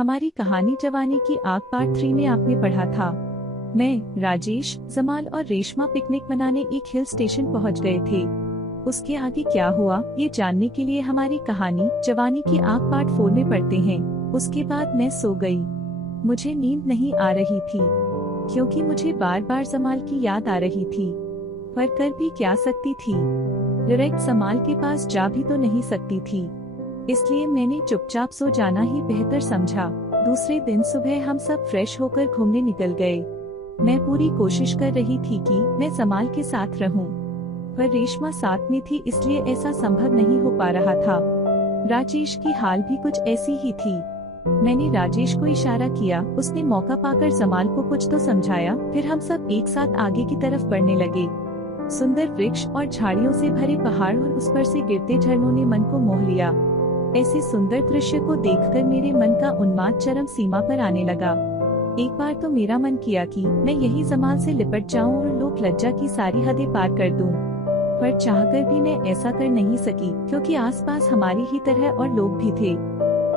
हमारी कहानी जवानी की आग पार्ट 3 में आपने पढ़ा था। मैं, राजेश, जमाल और रेशमा पिकनिक मनाने एक हिल स्टेशन पहुंच गए थे। उसके आगे क्या हुआ ये जानने के लिए हमारी कहानी जवानी की आग पार्ट 4 में पढ़ते हैं। उसके बाद मैं सो गई। मुझे नींद नहीं आ रही थी क्योंकि मुझे बार बार जमाल की याद आ रही थी, पर कर भी क्या सकती थी। डायरेक्ट जमाल के पास जा भी तो नहीं सकती थी, इसलिए मैंने चुपचाप सो जाना ही बेहतर समझा। दूसरे दिन सुबह हम सब फ्रेश होकर घूमने निकल गए। मैं पूरी कोशिश कर रही थी कि मैं जमाल के साथ रहूं, पर रेशमा साथ में थी इसलिए ऐसा संभव नहीं हो पा रहा था। राजेश की हाल भी कुछ ऐसी ही थी। मैंने राजेश को इशारा किया, उसने मौका पाकर जमाल को कुछ तो समझाया। फिर हम सब एक साथ आगे की तरफ बढ़ने लगे। सुंदर वृक्ष और झाड़ियों से भरे पहाड़ और उस पर से गिरते झरनों ने मन को मोह लिया। ऐसे सुंदर दृश्य को देखकर मेरे मन का उन्माद चरम सीमा पर आने लगा। एक बार तो मेरा मन किया कि मैं यही जमाल से लिपट जाऊं और लोक लज्जा की सारी हदें पार कर दूं, पर चाहकर भी मैं ऐसा कर नहीं सकी क्योंकि आसपास हमारी ही तरह और लोग भी थे।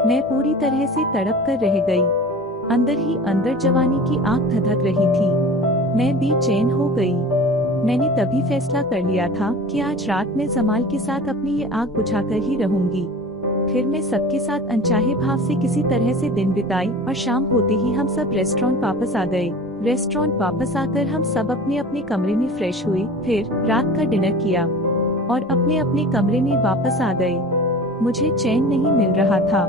मैं पूरी तरह से तड़प कर रह गई। अंदर ही अंदर जवानी की आग धधक रही थी। मैं बेचैन हो गई। मैंने तभी फैसला कर लिया था कि आज रात में जमाल के साथ अपनी ये आग बुझाकर ही रहूंगी। फिर मैं सबके साथ अनचाहे भाव से किसी तरह से दिन बिताई और शाम होते ही हम सब रेस्टोरेंट वापस आ गए। रेस्टोरेंट वापस आकर हम सब अपने अपने कमरे में फ्रेश हुए, फिर रात का डिनर किया और अपने अपने कमरे में वापस आ गए। मुझे चैन नहीं मिल रहा था।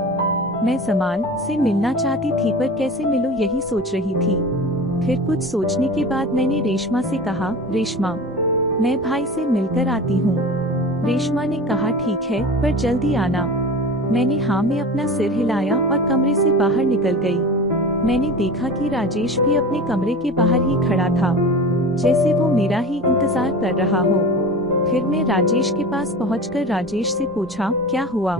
मैं जमाल से मिलना चाहती थी, पर कैसे मिलूं यही सोच रही थी। फिर कुछ सोचने के बाद मैंने रेशमा से कहा, रेशमा, मैं भाई से मिलकर आती हूँ। रेशमा ने कहा, ठीक है, पर जल्दी आना। मैंने हाँ में अपना सिर हिलाया और कमरे से बाहर निकल गई। मैंने देखा कि राजेश भी अपने कमरे के बाहर ही खड़ा था, जैसे वो मेरा ही इंतजार कर रहा हो। फिर मैं राजेश के पास पहुंचकर राजेश से पूछा, क्या हुआ?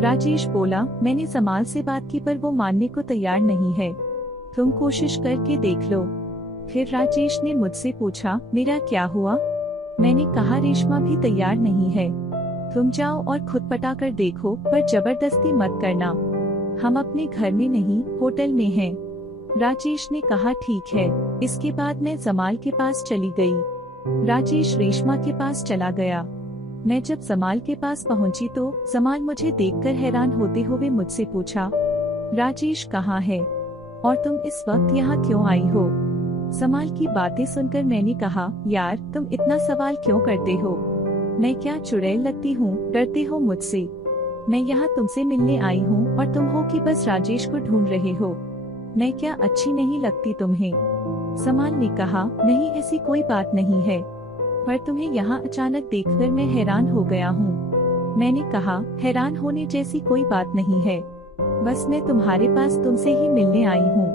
राजेश बोला, मैंने जमाल से बात की पर वो मानने को तैयार नहीं है, तुम कोशिश करके देख लो। फिर राजेश ने मुझसे पूछा, मेरा क्या हुआ? मैंने कहा, रेशमा भी तैयार नहीं है, तुम जाओ और खुद पटा कर देखो, पर जबरदस्ती मत करना। हम अपने घर में नहीं, होटल में हैं। राजेश ने कहा, ठीक है। इसके बाद मैं जमाल के पास चली गई। राजेश रेशमा के पास चला गया। मैं जब जमाल के पास पहुंची तो जमाल मुझे देखकर हैरान होते हुए मुझसे पूछा, राजेश कहाँ है और तुम इस वक्त यहाँ क्यों आई हो? जमाल की बातें सुनकर मैंने कहा, यार तुम इतना सवाल क्यों करते हो? मैं क्या चुड़ैल लगती हूँ, डरते हो मुझसे? मैं यहाँ तुमसे मिलने आई हूँ और तुम हो कि बस राजेश को ढूंढ रहे हो। मैं क्या अच्छी नहीं लगती तुम्हें? जमाल ने कहा, नहीं ऐसी कोई बात नहीं है, पर तुम्हें यहाँ अचानक देखकर मैं हैरान हो गया हूँ। मैंने कहा, हैरान होने जैसी कोई बात नहीं है, बस मैं तुम्हारे पास तुमसे ही मिलने आई हूँ।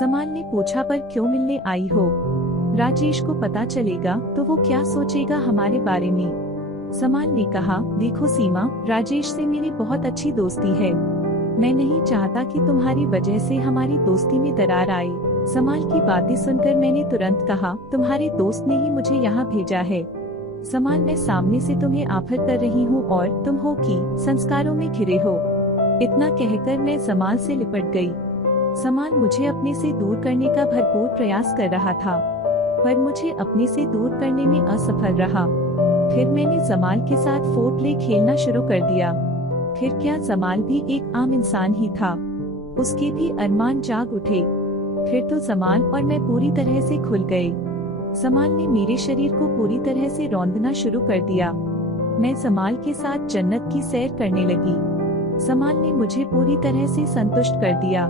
जमाल ने पूछा, पर क्यों मिलने आई हो? राजेश को पता चलेगा तो वो क्या सोचेगा हमारे बारे में? जमाल ने कहा, देखो सीमा, राजेश से मेरी बहुत अच्छी दोस्ती है। मैं नहीं चाहता कि तुम्हारी वजह से हमारी दोस्ती में दरार आए। जमाल की बातें सुनकर मैंने तुरंत कहा, तुम्हारे दोस्त ने ही मुझे यहाँ भेजा है। जमाल, मैं सामने से तुम्हें ऑफर कर रही हूँ और तुम हो कि संस्कारों में घिरे हो। इतना कहकर मैं जमाल से लिपट गई। जमाल मुझे अपने से दूर करने का भरपूर प्रयास कर रहा था, पर मुझे अपने से दूर करने में असफल रहा। फिर मैंने जमाल के साथ फोर्ट प्ले खेलना शुरू कर दिया। फिर क्या जमाल भी एक आम इंसान ही था? उसके भी अरमान जाग उठे। फिर तो जमाल और मैं पूरी तरह से खुल गए। जमाल ने मेरे शरीर को पूरी तरह से रौंदना शुरू कर दिया। मैं जमाल के साथ जन्नत की सैर करने लगी। जमाल ने मुझे पूरी तरह से संतुष्ट कर दिया।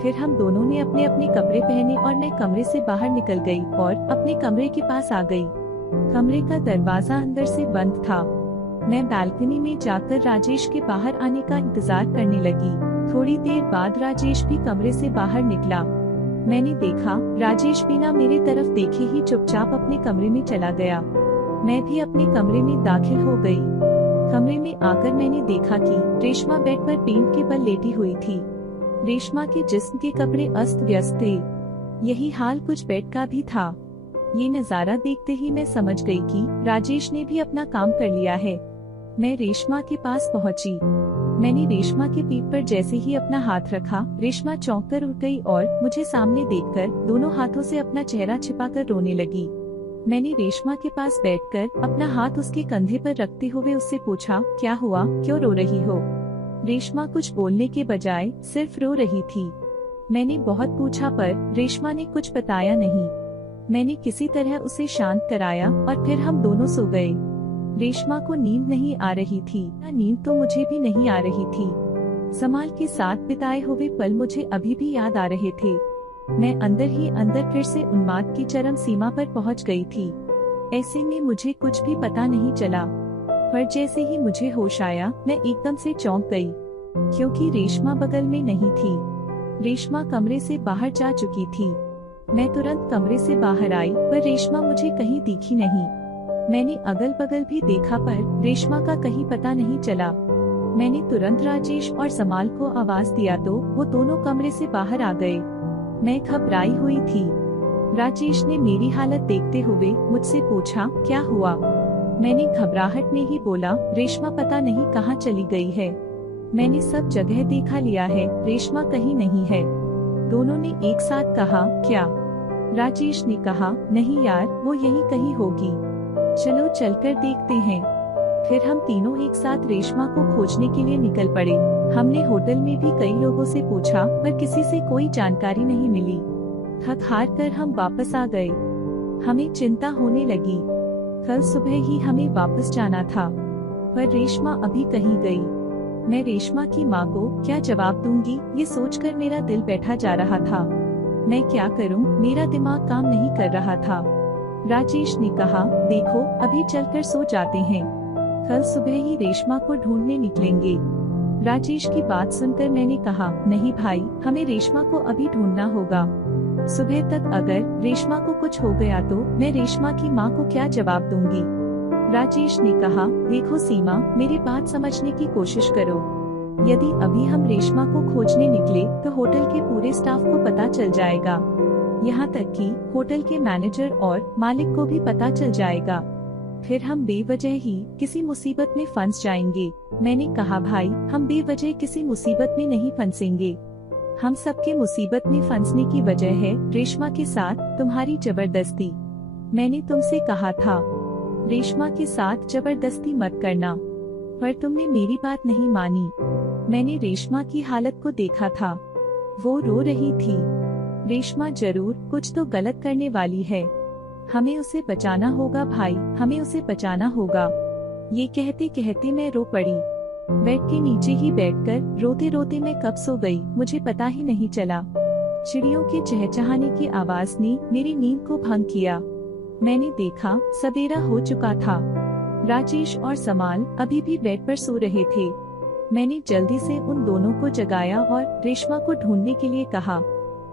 फिर हम दोनों ने अपने अपने कपड़े पहने और मैं कमरे से बाहर निकल गई और अपने कमरे के पास आ गई। कमरे का दरवाजा अंदर से बंद था। मैं बालकनी में जाकर राजेश के बाहर आने का इंतजार करने लगी। थोड़ी देर बाद राजेश भी कमरे से बाहर निकला। मैंने देखा राजेश बिना मेरी तरफ देखे ही चुपचाप अपने कमरे में चला गया। मैं भी अपने कमरे में दाखिल हो गई। कमरे में आकर मैंने देखा कि रेशमा बेड पर पेंट के बल लेटी हुई थी। रेशमा के जिस्म के कपड़े अस्त व्यस्त थे। यही हाल कुछ बेड का भी था। ये नजारा देखते ही मैं समझ गई कि राजेश ने भी अपना काम कर लिया है। मैं रेशमा के पास पहुंची। मैंने रेशमा के पीठ पर जैसे ही अपना हाथ रखा, रेशमा चौंक कर उठ गई और मुझे सामने देखकर दोनों हाथों से अपना चेहरा छिपाकर रोने लगी। मैंने रेशमा के पास बैठकर अपना हाथ उसके कंधे पर रखते हुए उससे पूछा, क्या हुआ, क्यों रो रही हो? रेशमा कुछ बोलने के बजाय सिर्फ रो रही थी। मैंने बहुत पूछा पर रेशमा ने कुछ बताया नहीं। मैंने किसी तरह उसे शांत कराया और फिर हम दोनों सो गए। रेशमा को नींद नहीं आ रही थी, नींद तो मुझे भी नहीं आ रही थी। समाल के साथ बिताए हुए पल मुझे अभी भी याद आ रहे थे। मैं अंदर ही अंदर फिर से उन्माद की चरम सीमा पर पहुंच गई थी। ऐसे में मुझे कुछ भी पता नहीं चला, पर जैसे ही मुझे होश आया मैं एकदम से चौंक गई, क्योंकि रेशमा बगल में नहीं थी। रेशमा कमरे से बाहर जा चुकी थी। मैं तुरंत कमरे से बाहर आई पर रेशमा मुझे कहीं दिखी नहीं। मैंने अगल बगल भी देखा पर रेशमा का कहीं पता नहीं चला। मैंने तुरंत राजेश और समाल को आवाज दिया तो वो दोनों कमरे से बाहर आ गए। मैं घबराई हुई थी। राजेश ने मेरी हालत देखते हुए मुझसे पूछा, क्या हुआ? मैंने घबराहट में ही बोला, रेशमा पता नहीं कहाँ चली गई है। मैंने सब जगह देखा लिया है, रेशमा कहीं नहीं है। दोनों ने एक साथ कहा, क्या? राजेश ने कहा, नहीं यार, वो यहीं कहीं होगी। चलो चलकर देखते हैं। फिर हम तीनों एक साथ रेशमा को खोजने के लिए निकल पड़े। हमने होटल में भी कई लोगों से पूछा पर किसी से कोई जानकारी नहीं मिली। थक हार कर हम वापस आ गए। हमें चिंता होने लगी। कल सुबह ही हमें वापस जाना था, पर रेशमा अभी कहीं गई। मैं रेशमा की माँ को क्या जवाब दूंगी, ये सोचकर मेरा दिल बैठा जा रहा था। मैं क्या करूं, मेरा दिमाग काम नहीं कर रहा था। राजेश ने कहा, देखो अभी चलकर सो जाते हैं, कल सुबह ही रेशमा को ढूंढने निकलेंगे। राजेश की बात सुनकर मैंने कहा, नहीं भाई, हमें रेशमा को अभी ढूंढना होगा। सुबह तक अगर रेशमा को कुछ हो गया तो मैं रेशमा की माँ को क्या जवाब दूंगी? राजेश ने कहा, देखो सीमा, मेरी बात समझने की कोशिश करो। यदि अभी हम रेशमा को खोजने निकले तो होटल के पूरे स्टाफ को पता चल जाएगा, यहाँ तक कि होटल के मैनेजर और मालिक को भी पता चल जाएगा। फिर हम बेवजह ही किसी मुसीबत में फंस जाएंगे। मैंने कहा, भाई, हम बेवजह किसी मुसीबत में नहीं फंसेंगे। हम सबके मुसीबत में फंसने की वजह है रेशमा के साथ तुम्हारी जबरदस्ती। मैंने तुमसे कहा था रेशमा के साथ जबरदस्ती मत करना, पर तुमने मेरी बात नहीं मानी। मैंने रेशमा की हालत को देखा था, वो रो रही थी। रेशमा जरूर कुछ तो गलत करने वाली है। हमें उसे बचाना होगा भाई, हमें उसे बचाना होगा। ये कहते कहते मैं रो पड़ी। बेड के नीचे ही बैठकर रोते रोते मैं कब सो गई मुझे पता ही नहीं चला। चिड़ियों के चहचहाने की आवाज ने मेरी नींद को भंग किया। मैंने देखा सवेरा हो चुका था। राजेश और समाल अभी भी बेड पर सो रहे थे। मैंने जल्दी से उन दोनों को जगाया और रेशमा को ढूंढने के लिए कहा।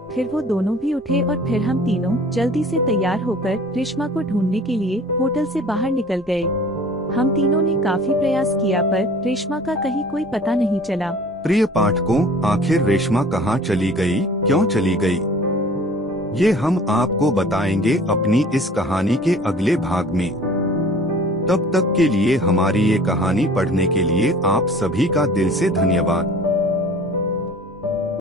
फिर वो दोनों भी उठे और फिर हम तीनों जल्दी से तैयार होकर रेशमा को ढूंढने के लिए होटल से बाहर निकल गए। हम तीनों ने काफी प्रयास किया पर रेशमा का कहीं कोई पता नहीं चला। प्रिय पाठकों, आखिर रेशमा कहाँ चली गई, क्यों चली गई, ये हम आपको बताएंगे अपनी इस कहानी के अगले भाग में। तब तक के लिए हमारी ये कहानी पढ़ने के लिए आप सभी का दिल से धन्यवाद।